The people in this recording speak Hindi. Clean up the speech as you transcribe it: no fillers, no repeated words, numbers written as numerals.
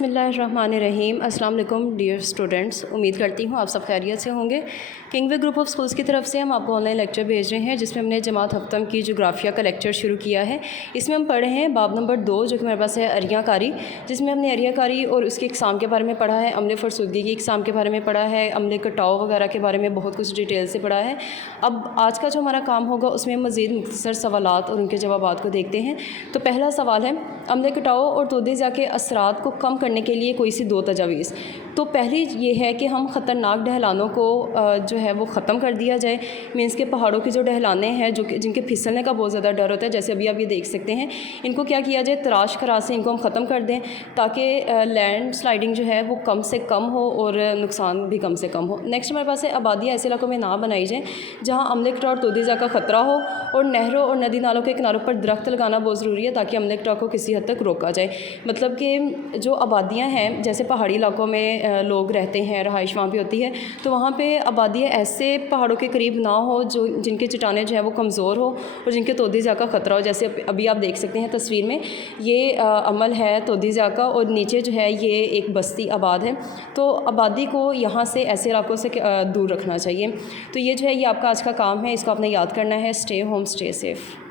बिस्मिल्लाहिर्रहमानिर्रहीम। अस्सलाम वालेकुम डियर स्टूडेंट्स, उम्मीद करती हूँ आप सब खैरियत से होंगे। किंगवे ग्रुप ऑफ स्कूल्स की तरफ से हम आपको ऑनलाइन लेक्चर भेज रहे हैं, जिसमें हमने जमात हफ्तम की जोग्राफिया का लेक्चर शुरू किया है। इसमें हम पढ़े हैं बाब नंबर 2, जो कि हमारे पास है अरियाकारी, जिसमें हमने अरियाकारी और उसके इकसाम के बारे में पढ़ा है, अमले फरसुदगी की इकसाम के बारे में पढ़ा है, अमले कटाव वगैरह के बारे में बहुत कुछ डिटेल से पढ़ा है। अब आज का जो हमारा काम होगा उसमें मज़ीद मुख्तसर सवालात और उनके जवाबात को देखते हैं। तो पहला सवाल है, अमले कटाव और तोदेज़ा के असरात को कम करने के लिए कोई सी दो तजावीज़। तो पहली ये है कि हम ख़तरनाक ढलानों को जो है वो ख़त्म कर दिया जाए। मीन्स के पहाड़ों की जो ढलाने हैं जो कि जिनके फिसलने का बहुत ज़्यादा डर होता है, जैसे अभी आप ये देख सकते हैं, इनको क्या किया जाए, तराश खराश से इनको हम ख़त्म कर दें, ताकि लैंड स्लाइडिंग जो है वो कम से कम हो और नुकसान भी कम से कम हो। नेक्स्ट हमारे पास है, आबादियाँ ऐसे इलाकों में ना बनाई जाएँ जहाँ अमले कटाव और तोदेज़ा का ख़तरा हो, और नहरों और नदी नालों के किनारों पर दरख्त लगाना बहुत ज़रूरी है ताकि अमले कटाव को किसी हद तक रोका जाए। मतलब कि जो आबादियाँ हैं, जैसे पहाड़ी इलाकों में लोग रहते हैं, रहाइश वहाँ पे होती है, तो वहाँ पे आबादियाँ ऐसे पहाड़ों के करीब ना हो जो जिनके चट्टानें जो है वो कमज़ोर हो और जिनके तोदेज़ा का ख़तरा हो। जैसे अभी आप देख सकते हैं तस्वीर में, ये अमल है तोदेज़ा का, और नीचे जो है ये एक बस्ती आबाद है। तो आबादी को यहाँ से ऐसे इलाकों से दूर रखना चाहिए। तो ये जो है ये आपका आज का काम है, इसको आपने याद करना है। Stay home, stay safe.